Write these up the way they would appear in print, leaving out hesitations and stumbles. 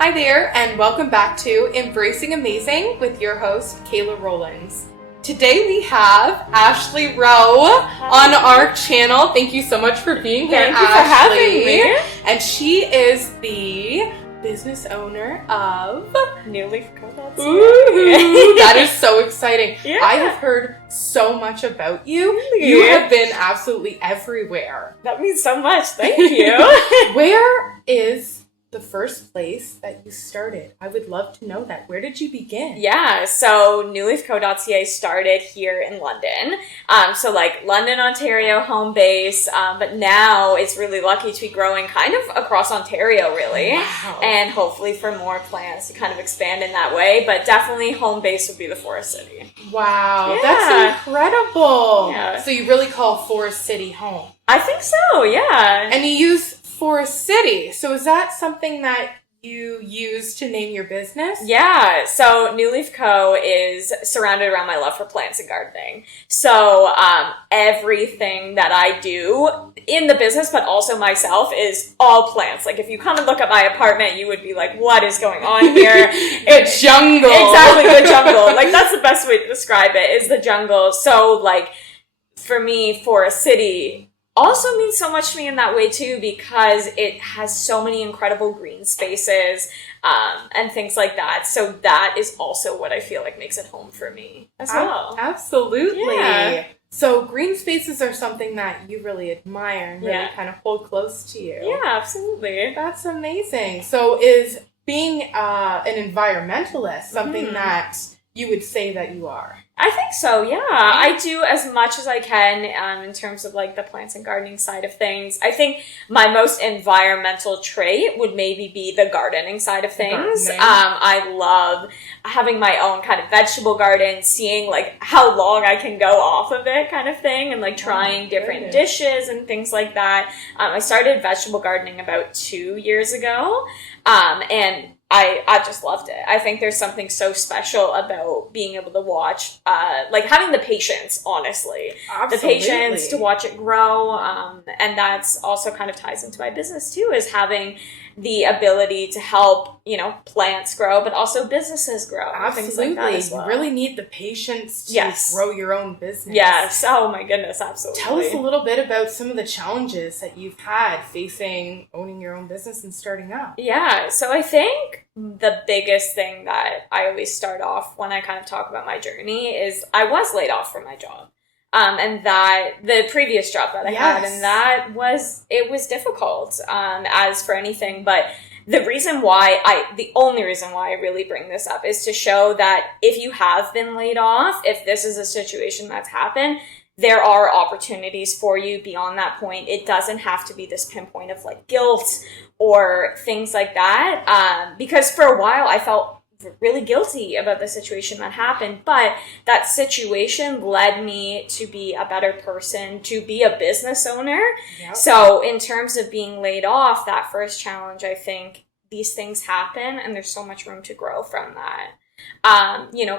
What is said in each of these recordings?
Hi there, and welcome back to Embracing Amazing with your host, Kayla Rollins. Today we have Ashley Rowe on our channel. Thank you so much for being here, Thank you for having me. And she is the business owner of NewLeafCo.Ca. Ooh, that is so exciting. Yeah. I have heard so much about you. Really? You have been absolutely everywhere. That means so much. Thank you. Where is the first place that you started? I would love to know that. Where did you begin? Yeah, so NewLeafCo.Ca started here in London. So like London, Ontario, home base. But now it's really lucky to be growing kind of across Ontario, really. Wow. And hopefully for more plans to kind of expand in that way. But definitely home base would be the Forest City. Wow, Yeah. that's incredible. Yeah. So you really call Forest City home. I think so, yeah. And you use Forest City. So is that something that you use to name your business? Yeah, so NewLeafCo is surrounded around my love for plants and gardening. So everything that I do in the business, but also myself, is all plants. Like if you come and look at my apartment, you would be like, what is going on here? It's jungle. Exactly, the jungle. Like that's the best way to describe it, is the jungle. So like for me, Forest City also means so much to me in that way too, because it has so many incredible green spaces and things like that. So that is also what I feel like makes it home for me as well. Absolutely. Yeah. So green spaces are something that you really admire and really Yeah. kind of hold close to you. Yeah, absolutely. That's amazing. So is being an environmentalist something that you would say that you are? I think so, yeah. I do as much as I can in terms of like the plants and gardening side of things. I think my most environmental trait would maybe be the gardening side of things. I love having my own kind of vegetable garden, seeing like how long I can go off of it kind of thing, and like trying different dishes and things like that. I started vegetable gardening about 2 years ago, and I just loved it. I think there's something so special about being able to watch, like having the patience, honestly. Absolutely. The patience to watch it grow. And that's also kind of ties into my business too, is having the ability to help, plants grow, but also businesses grow. Absolutely. Things like that as well. You really need the patience to grow your own business. Yes. Oh my goodness, absolutely. Tell us a little bit about some of the challenges that you've had facing owning your own business and starting up. Yeah, so I think the biggest thing that I always start off when I kind of talk about my journey is I was laid off from my job. And that the previous job that I had, and that was difficult, as for anything, but the only reason why I really bring this up is to show that if you have been laid off, if this is a situation that's happened, there are opportunities for you beyond that point. It doesn't have to be this pinpoint of like guilt or things like that. Because for a while I felt really guilty about the situation that happened, but that situation led me to be a better person, to be a business owner. Yep. So in terms of being laid off, that first challenge, I think these things happen and there's so much room to grow from that.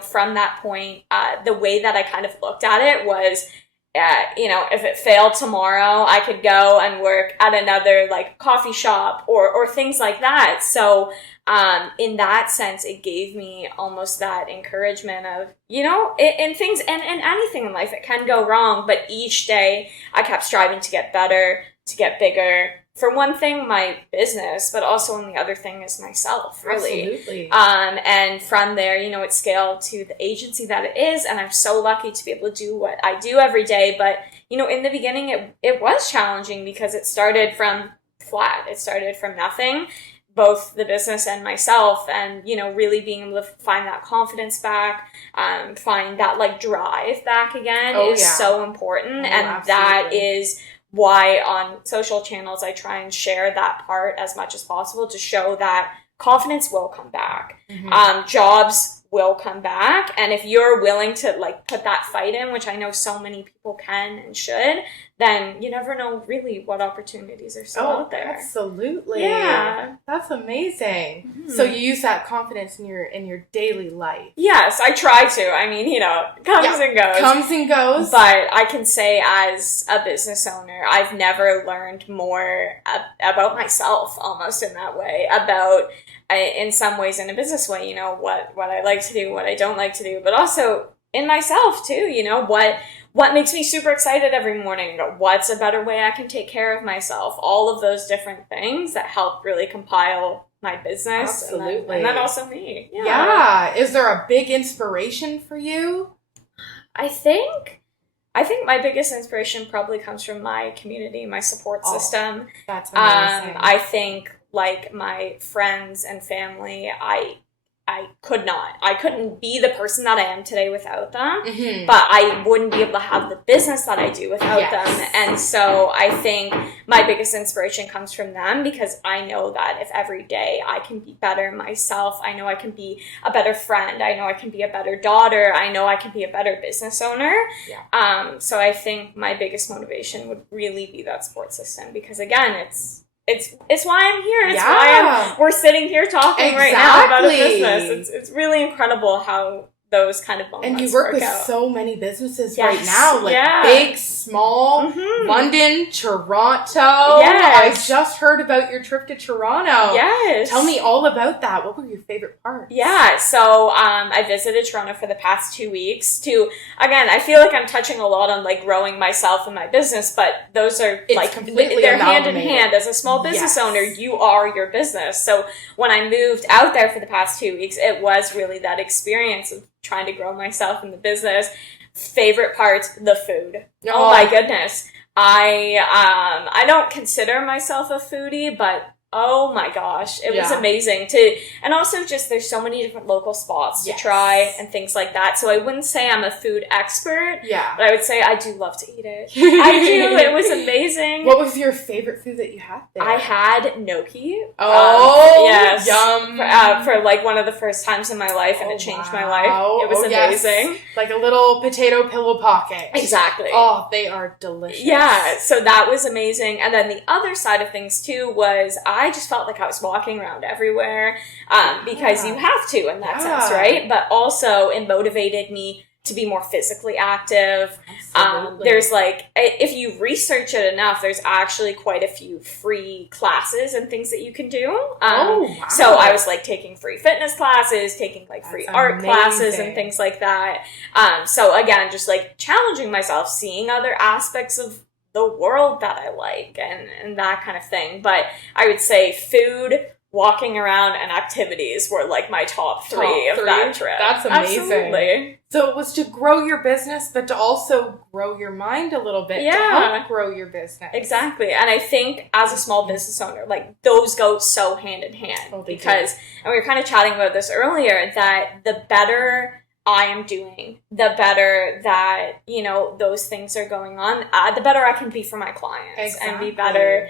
From that point, the way that I kind of looked at it was, if it failed tomorrow, I could go and work at another like coffee shop or things like that. So in that sense, it gave me almost that encouragement of, in things and anything in life, it can go wrong. But each day I kept striving to get better, to get bigger. For one thing, my business, but also in the other thing is myself, really. Absolutely. And from there, it scaled to the agency that it is. And I'm so lucky to be able to do what I do every day. But, in the beginning, it was challenging because it started from flat. It started from nothing, both the business and myself. And, really being able to find that confidence back, find that like drive back again is so important. And absolutely. That is why on social channels I try and share that part as much as possible to show that confidence will come back. Jobs will come back. And if you're willing to like put that fight in, which I know so many people can and should, then you never know really what opportunities are still out there. Absolutely. Yeah. That's amazing. Mm-hmm. So you use that confidence in your daily life. Yes, I try to. I mean, comes and goes. Comes and goes. But I can say as a business owner, I've never learned more about myself almost in that way, about in some ways in a business way, what I like to do, what I don't like to do, but also in myself too, what makes me super excited every morning, what's a better way I can take care of myself, all of those different things that help really compile my business. Absolutely. And then also me. Yeah. Is there a big inspiration for you? I think my biggest inspiration probably comes from my community, my support system. That's amazing. I think like my friends and family, I couldn't be the person that I am today without them, mm-hmm. but I wouldn't be able to have the business that I do without them. And so I think my biggest inspiration comes from them, because I know that if every day I can be better myself, I know I can be a better friend, I know I can be a better daughter, I know I can be a better business owner. Yeah. So I think my biggest motivation would really be that support system, because again, it's why I'm here. It's why we're sitting here talking right now about a business. It's really incredible how those kind of moments. And you work with so many businesses right now, like big, small, mm-hmm. London, Toronto. Yes. I just heard about your trip to Toronto. Yes. Tell me all about that. What were your favorite parts? Yeah, so I visited Toronto for the past 2 weeks again, I feel like I'm touching a lot on like growing myself and my business, but those are they're hand in hand. As a small business owner, you are your business. So when I moved out there for the past 2 weeks, it was really that experience of trying to grow myself in the business. Favorite parts, the food. Oh my goodness. I don't consider myself a foodie, but oh my gosh, it was amazing and also just there's so many different local spots to try and things like that. So I wouldn't say I'm a food expert, but I would say I do love to eat it. I do. It was amazing. What was your favorite food that you had there? I had gnocchi. Yes. Yum. For like one of the first times in my life, and it changed my life. It was amazing. Yes. Like a little potato pillow pocket. Exactly. Oh, they are delicious. Yeah, so that was amazing. And then the other side of things too was I just felt like I was walking around everywhere, because you have to in that sense, right? But also it motivated me to be more physically active. There's like, if you research it enough, there's actually quite a few free classes and things that you can do. So I was like taking free fitness classes, taking like free art classes and things like that. So again, just like challenging myself, seeing other aspects of the world that I like and that kind of thing. But I would say food, walking around, and activities were like my top three of that trip. That's amazing. Absolutely. So it was to grow your business, but to also grow your mind a little bit to help grow your business. Exactly. And I think as a small business owner, like those go so hand in hand, because, and we were kind of chatting about this earlier, that the better I am doing, the better that, those things are going on, the better I can be for my clients and be better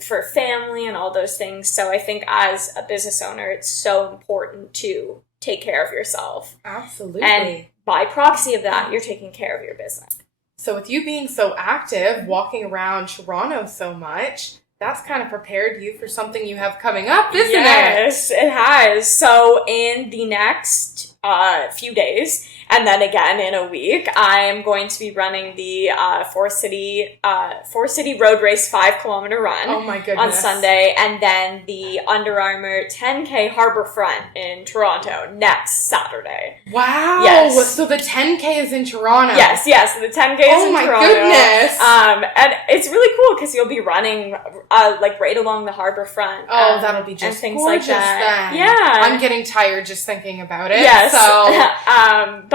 for family and all those things. So I think as a business owner, it's so important to take care of yourself. Absolutely. And by proxy of that, you're taking care of your business. So with you being so active, walking around Toronto so much, that's kind of prepared you for something you have coming up, isn't it? Yes, it has. So in the next few days, and then again in a week, I am going to be running the Four City Road Race 5-kilometer run. Oh my goodness. On Sunday, and then the Under Armour 10K Harbourfront in Toronto next Saturday. Wow. Yes. So the 10K is in Toronto. Yes. So the 10K is in Toronto. Oh my goodness. And it's really cool because you'll be running like right along the harbourfront. Oh, that'll be just and things gorgeous like that. Then. Yeah. I'm getting tired just thinking about it. Yes. So.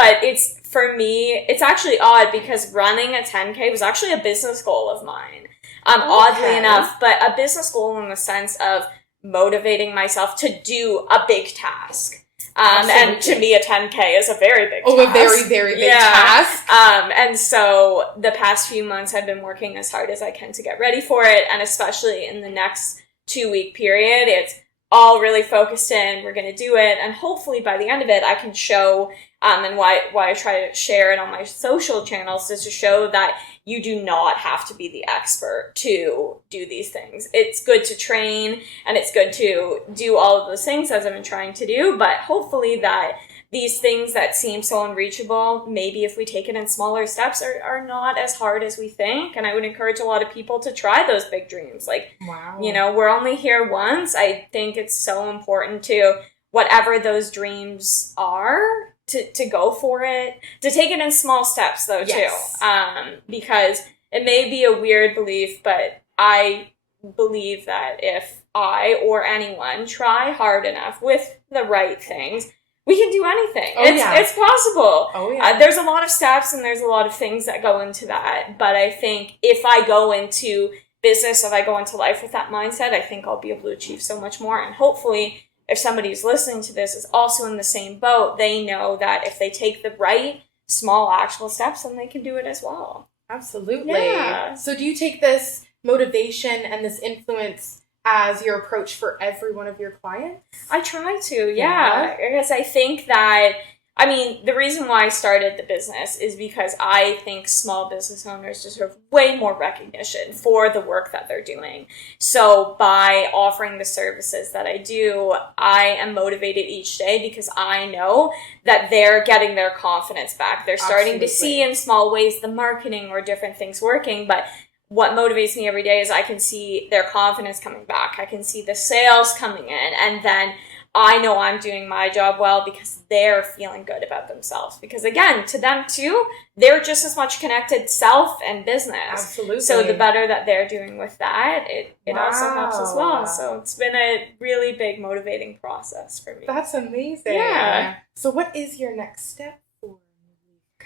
But it's, for me, it's actually odd because running a 10K was actually a business goal of mine. Oddly enough, but a business goal in the sense of motivating myself to do a big task. And to me, a 10K is a very big task. Oh, a very, very big task. And so the past few months I've been working as hard as I can to get ready for it. And especially in the next 2-week period, it's all really focused in, we're going to do it. And hopefully by the end of it, I can show, and why I try to share it on my social channels is to show that you do not have to be the expert to do these things. It's good to train and it's good to do all of those things as I've been trying to do, but hopefully that these things that seem so unreachable, maybe if we take it in smaller steps, are not as hard as we think. And I would encourage a lot of people to try those big dreams. Like, wow. We're only here once. I think it's so important to, whatever those dreams are, to go for it. To take it in small steps, though, yes. too. Because it may be a weird belief, but I believe that if I or anyone try hard enough with the right things, we can do anything. It's possible. Oh, yeah. There's a lot of steps and there's a lot of things that go into that. But I think if I go into business, if I go into life with that mindset, I think I'll be able to achieve so much more. And hopefully, if somebody who's listening to this is also in the same boat, they know that if they take the right, small, actual steps, then they can do it as well. Absolutely. Yeah. So do you take this motivation and this influence as your approach for every one of your clients? I try to, yeah. Because I think that, the reason why I started the business is because I think small business owners deserve way more recognition for the work that they're doing. So by offering the services that I do, I am motivated each day because I know that they're getting their confidence back. They're starting to see in small ways the marketing or different things working, but what motivates me every day is I can see their confidence coming back. I can see the sales coming in, and then I know I'm doing my job well because they're feeling good about themselves. Because again, to them too, they're just as much connected self and business. Absolutely. So the better that they're doing with that, it also helps as well. So it's been a really big motivating process for me. That's amazing. Yeah. So what is your next step for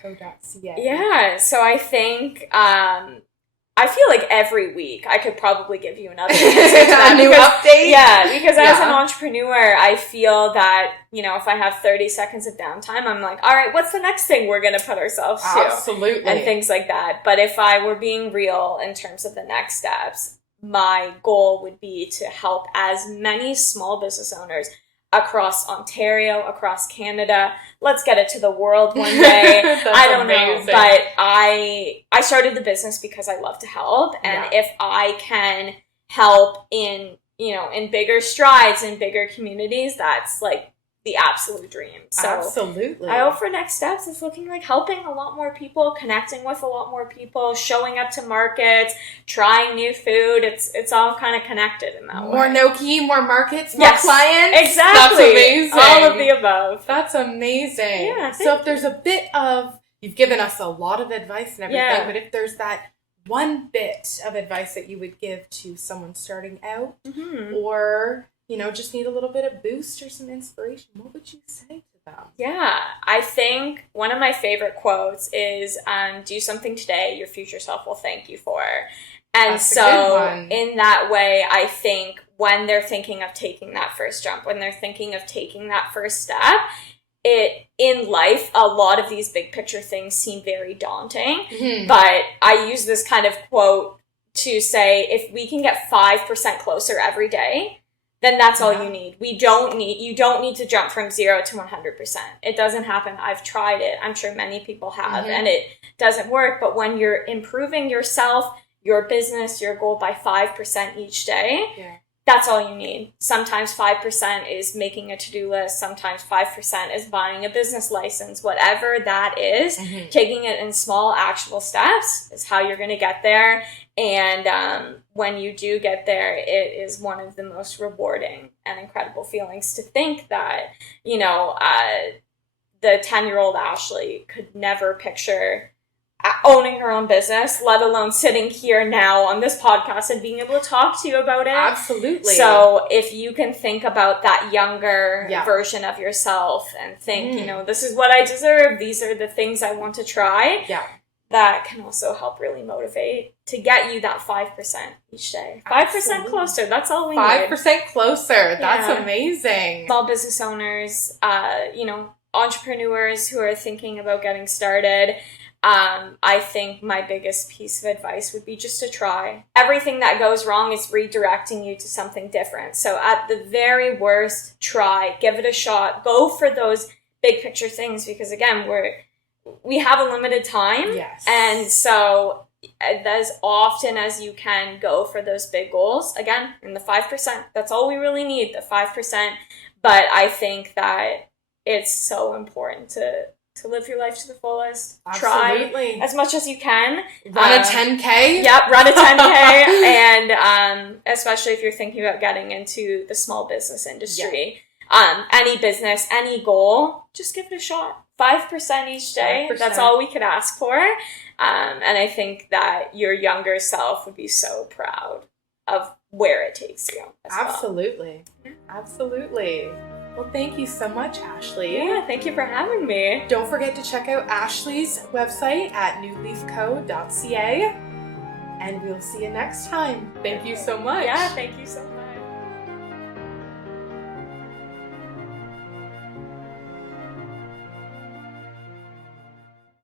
NewLeafCo.Ca? Yeah. So I think, I feel like every week I could probably give you another answer to that. A new update? Yeah, because as an entrepreneur, I feel that, if I have 30 seconds of downtime, I'm like, all right, what's the next thing we're going to put ourselves to? Absolutely. And things like that. But if I were being real in terms of the next steps, my goal would be to help as many small business owners across Ontario, across Canada. Let's get it to the world one day. I don't know, but I started the business because I love to help, and if I can help in bigger strides, in bigger communities, that's like the absolute dream. So absolutely. I hope for next steps is looking like helping a lot more people, connecting with a lot more people, showing up to markets, trying new food. It's all kind of connected in that way. More Noki, more markets, more clients. Exactly. That's amazing. All of the above. That's amazing. Yeah, so if there's a bit of, you've given us a lot of advice and everything, but if there's that one bit of advice that you would give to someone starting out, or just need a little bit of boost or some inspiration, what would you say to them? Yeah, I think one of my favorite quotes is, do something today your future self will thank you for. And that's so in that way, I think when they're thinking of taking that first jump, when they're thinking of taking that first step, in life, a lot of these big picture things seem very daunting. But I use this kind of quote to say, if we can get 5% closer every day, then that's all you need. You don't need to jump from 0 to 100%. It doesn't happen. I've tried it. I'm sure many people have, and it doesn't work. But when you're improving yourself, your business, your goal by 5% each day, that's all you need. Sometimes 5% is making a to-do list. Sometimes 5% is buying a business license. Whatever that is, taking it in small, actionable steps is how you're going to get there. And when you do get there, it is one of the most rewarding and incredible feelings to think that, the 10-year-old Ashley could never picture owning her own business, let alone sitting here now on this podcast and being able to talk to you about it. Absolutely. So if you can think about that younger version of yourself and think, this is what I deserve, these are the things I want to try, that can also help really motivate to get you that 5% each day. 5% closer, that's all we need. 5% closer, that's amazing. Small business owners, entrepreneurs who are thinking about getting started, I think my biggest piece of advice would be just to try. Everything that goes wrong is redirecting you to something different. So at the very worst, try, give it a shot, go for those big picture things, because again, we have a limited time. Yes. And so as often as you can, go for those big goals. Again, in the 5%, that's all we really need, the 5%. But I think that it's so important to live your life to the fullest. Absolutely. Try as much as you can. Run a 10K. Yep, run a 10K. And especially if you're thinking about getting into the small business industry. Yeah. Any business, any goal, just give it a shot. 5% each day. 5%. That's all we could ask for. And I think that your younger self would be so proud of where it takes you. Absolutely. Well. Absolutely. Well, thank you so much, Ashley. Yeah, thank you for having me. Don't forget to check out Ashley's website at NewLeafCo.Ca. And we'll see you next time. Thank you so much. Yeah, thank you so much.